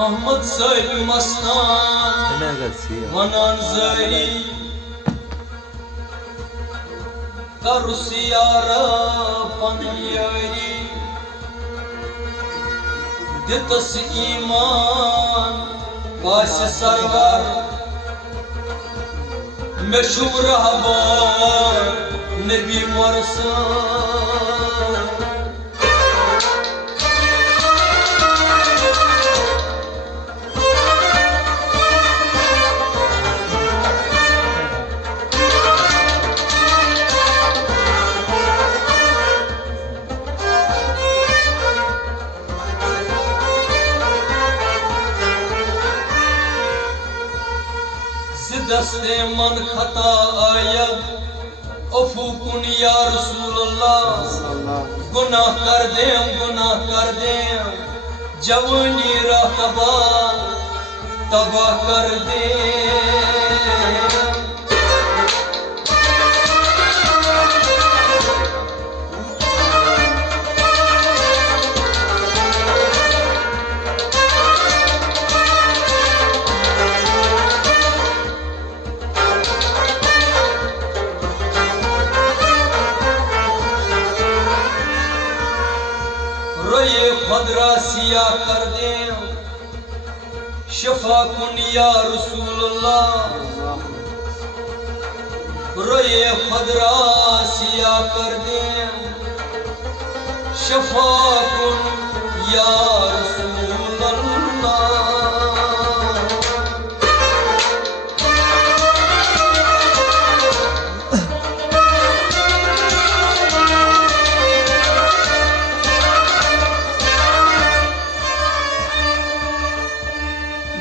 Ahmet Salim Aslan Vanan Zari Karusiyara Panyari Ditas iman Vasi sarvar Meşhur haber Nebi Marsan दस्ते मन खता आयब अफूकुन या रसूलल्लाह गुनाह कर दें जवानी राह तबाह कर दे खदरा सिया कर दे शफा कुन या रसूलल्लाह रोए खदरा सिया कर दे शफा कुन या रसूलल्लाह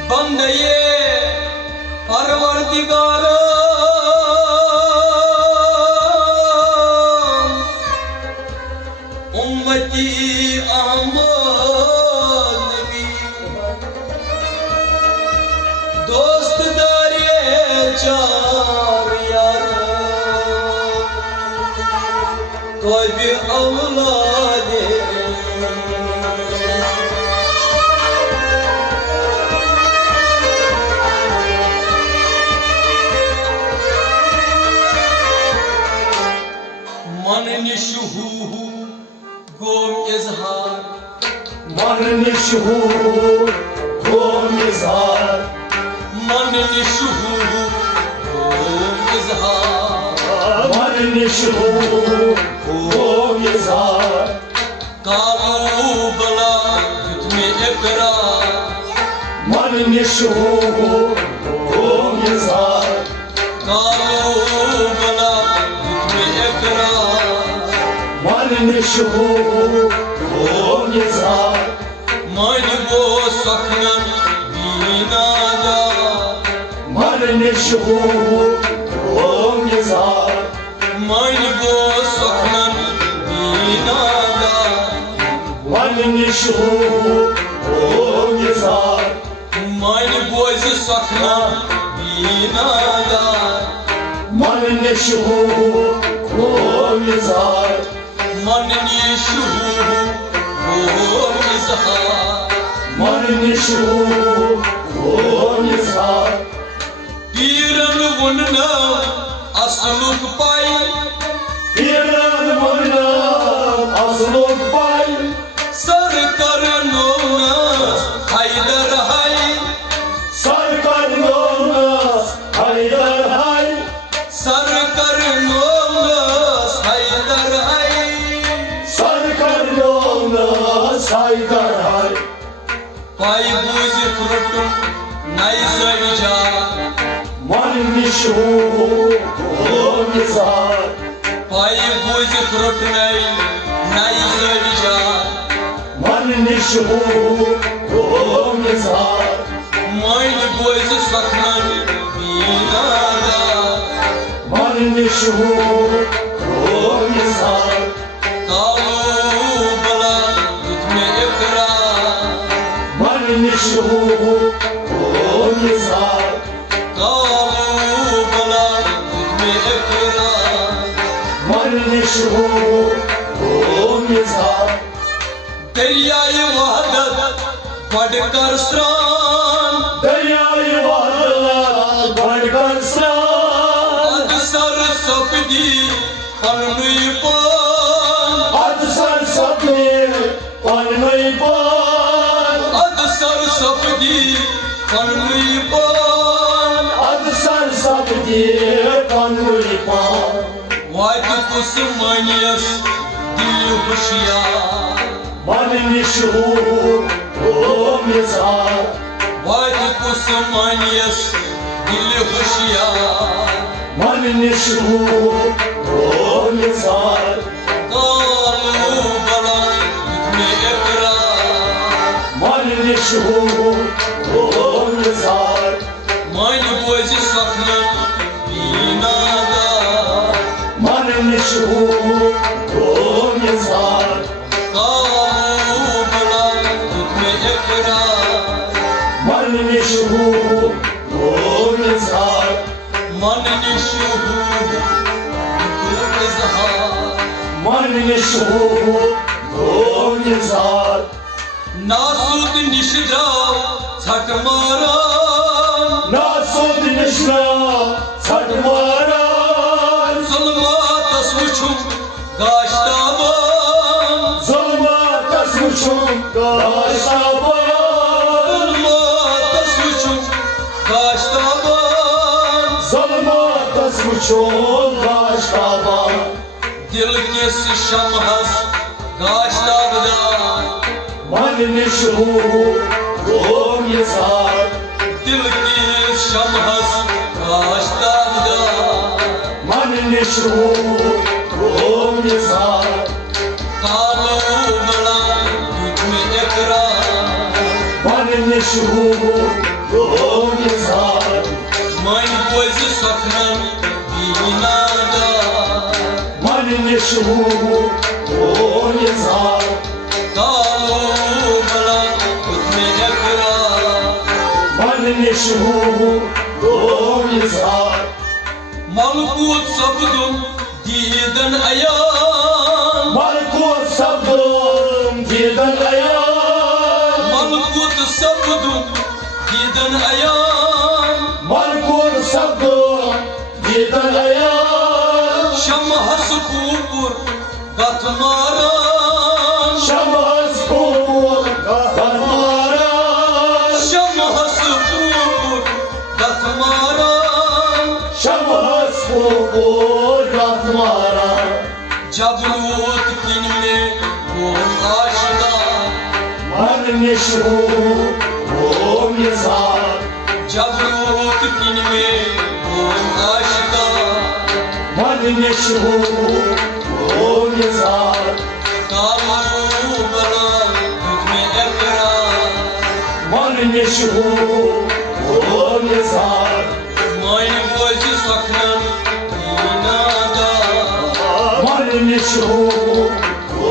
बंदे परवरदिगार उम्मती अहमद नबी दोस्त दारे चार यार कोई भी औलाद मन निशहू गोम इजहार मन निशहू गोम इजहार मन निशहू गोम इजहार मन निशहू गोम इजहार काबू बला में इकरार मन निशहू गोम इजहार काबू बला में इकरार मन निशहू गोम इजहार मन वो सखनन बीनादा मन निशहू गोम इजहार मन वो सखनन बीनादा मन निशहू गोम इजहार मन वो सखनन बीनादा मन निशहू गोम इजहार मन निशहू गोम इजहार मन निशहू गोम इजहार पीरन वनना असलुक पाई पीरन वनना असलुक पाई सर कर नोना हैदर हाय सर कर नोना हैदर हाय सर कर नोना हैदर हाय सर कर नोना हैदर हाय पाई बुझ फुरटुन नाई जविजा मन निशहू गोम इजहार पाई बुझ फुरटुन नाई जविजा मन निशहू गोम इजहार मन बुझ सखनन बीनादा मन निशहू गोम इजहार काबू बला में इकरार मन निशहू गोम इजहार काबू बला में इकरार मन निशहू गोम इजहार दरियाए वहदत बड़कर स्रान दरियाई वाला बड़कर स्नान अद सर सपदी पनुई पान अद सर सपने पनुई पान अद सर सपदी पनुई पान अद सर सपने पनुई पान वाद कुस मनियस दिल होशियार मन निशु ओ मिजान वाद कुस मनियस दिल होशियार मन निशु ओ मिजान कालू बला में इकरार मन निशु ओ मिजान मन बोझ सपनन बीनादार मन निशु ओ मिजान कालू बला में इकरार मन निशु ओ मिजान मन निशुहु को इजहार मन निशु ओ मिजान नासुद निशद्राव छठ मारा नासुद निशा छठ मारान जुल्मा तसवुछुम गाश्ताबान जुल्मा तसवुछुम गाश्ताबान जुल्मा तसवुछुम गाश्ताबान जुल्मा तसवुछुम गाश्ताबान दिल किस शमहस गाश्ताबदान मन निशु ओ मिजान दिल किस शमहस गाश्ताबदान मन निशु ओ मिजान कालो बला में इकरार मन निशु ओ मिजान मन बोझ सपनन बीनादार मन निशु ओ मिजान कालो बला में इकरार मन निशु ओ मिजान मलकूत सबदुम दीदन अयान मलकूत सबदुम दीदन अयान मलकूत सबदुम दीदन अयान मलकूत सबदुम दीदन अयान शमहस कूपुर गथमारान शमस कूपुर गथमारान शमहस कूपुर गथमारान शमस कूपुर गथमारान जबलूत किन में वो आशिका मन निशु ओ मिजान जबलूत किन में वो आशिका मन निशु ओ मिजान कालू बला में इकरार मन निशु ओ मिजान मन बोझ सखनन बीनादार मन निशु ओ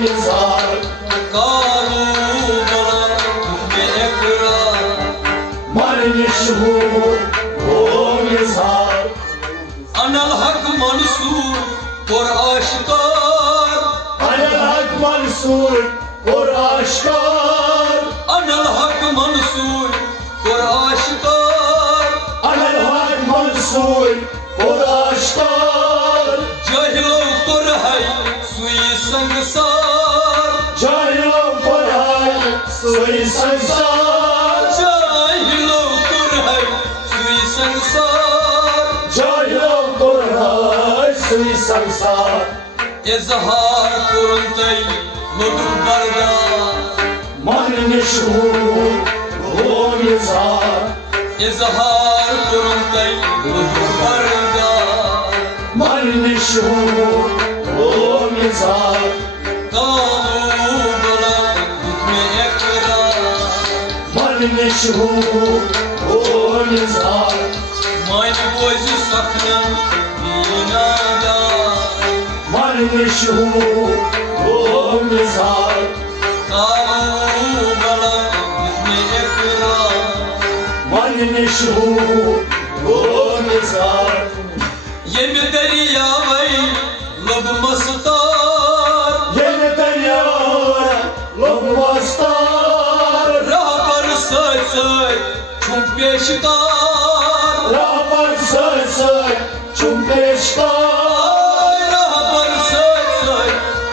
मिजान कालू बला में इकरार मन निशु ओ मिजान अनल हक मंसूर और आशिकार अनल हक मंसूर और आशिकार अनल हक मंसूर और आशिकार अनल हक मंसूर और आशिकार जहिलो कर है सुई संसार जाहिलों पर है सोई संसार जहिलो कर है सुई संसार जाहिलों पर है सोई संसार इजहार कुरंतई लुदुर बरदार मन निशु ओ मिजान इजहार कुरंतई लुदुर बरदार मन निशु ओ मिजान कालू बला में इकरार मन निशु ओ मिजान मन बोझ सपनन बीनादार मन निशु ओ मिजान कालू बला में इकरार मन निशु ओ मिजान ये दरिया वही लब मस्तार ये दरिया लब मस्तार रह पेशकार Rabar say say çum peşkar रहबर सच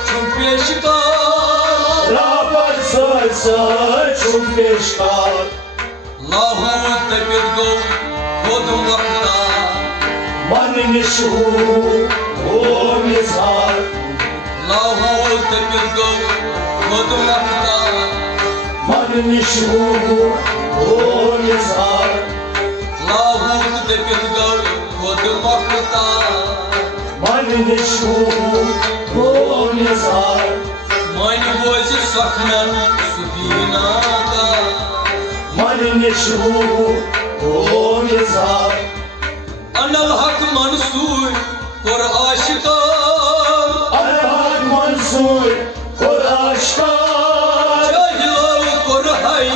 छुम पेशकार Rabar say say çum peşkar Lahore तपित गो खुद वक्ता Manişu o mizar लाहौर तपित गो खुद वक्ता Manişu o mizar लाहौर तपित गो खुद वक्ता Manişu o mizar मन बोझ सखनन सुबीना का Manişu o mizar अनल हक मंसूर और आशिकार Arhat Mansur Kuraşkar चाहिलो और हाय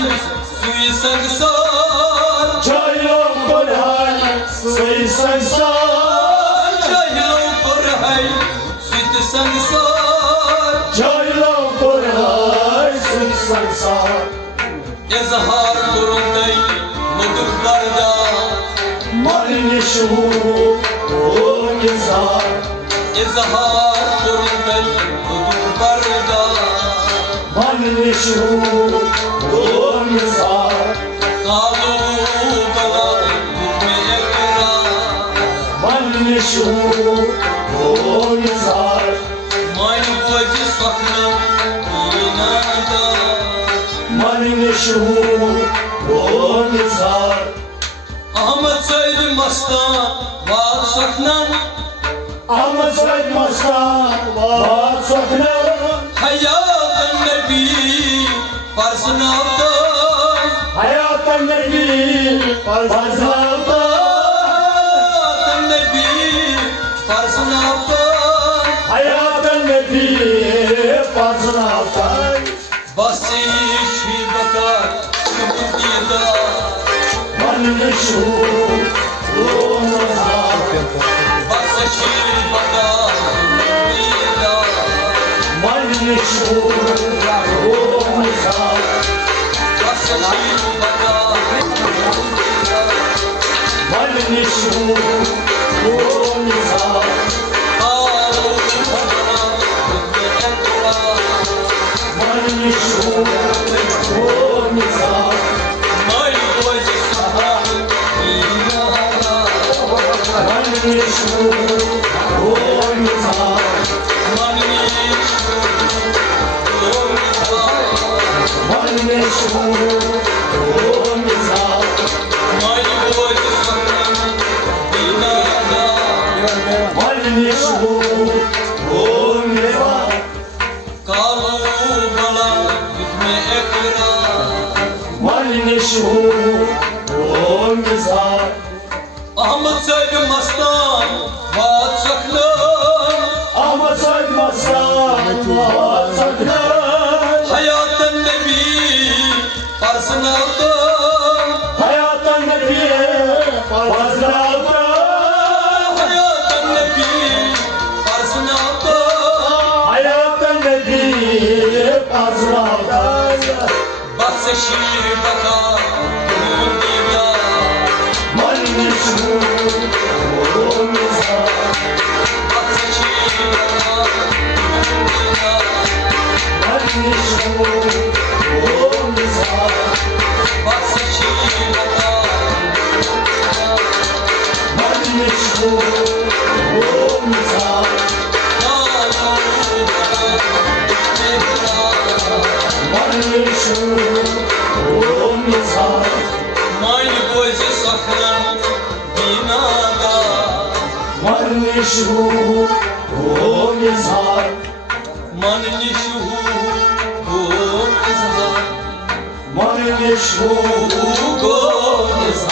सुई संसार Çaylo kolay Say sansar चाहिलो और हाय सुई संसार Çaylo kolay Say sansar इजहार करूं तई मुदुख बरदा Manişu o mizar इजहार करूं तई मुदुख बरदा Manişu o mizar कालो गला में एकरा Manişu o mizar मन बोझ सखना मीना दा Manişu o mizar Ahmad Syed Mastan बात सखना Ahmet Said Mastan Vaat sakna हयात नबी परसनाता Hayatan Nebi Fazlata हयात नबी परसनाता Hayatan Nebi Fazlata बस श्री बका शुभदीदा Manişu o mizar बस श्री बका शुभदीदा Manişu o mizar बस श्री बका शुभदीदा Manişu o mizar आओ बना खुद एकरा Manişu o mizar मन बोझ सहार मीना दा Manişu o mizar Manişu o mizar Manişu o mizar Manişu o mizar Ahmet Said Mastan बात सकना Ahmet Said Mastan Vaat sakna हयात नबी परसनाता Hayatan Nebi Fazlata हयात नबी परसनाता Hayatan Nebi Fazlata बस शीर बका दूंदीदा Manişu o mizar बस शीर बका दूंदीदा Manişu o mizar बस शीर बका Manişu o mizar कालो बका एकरा Manişu o mizar मन बोझ सखन बिना दा Manişu o mizar मन निशु हो इजहार Manişu गो इजहार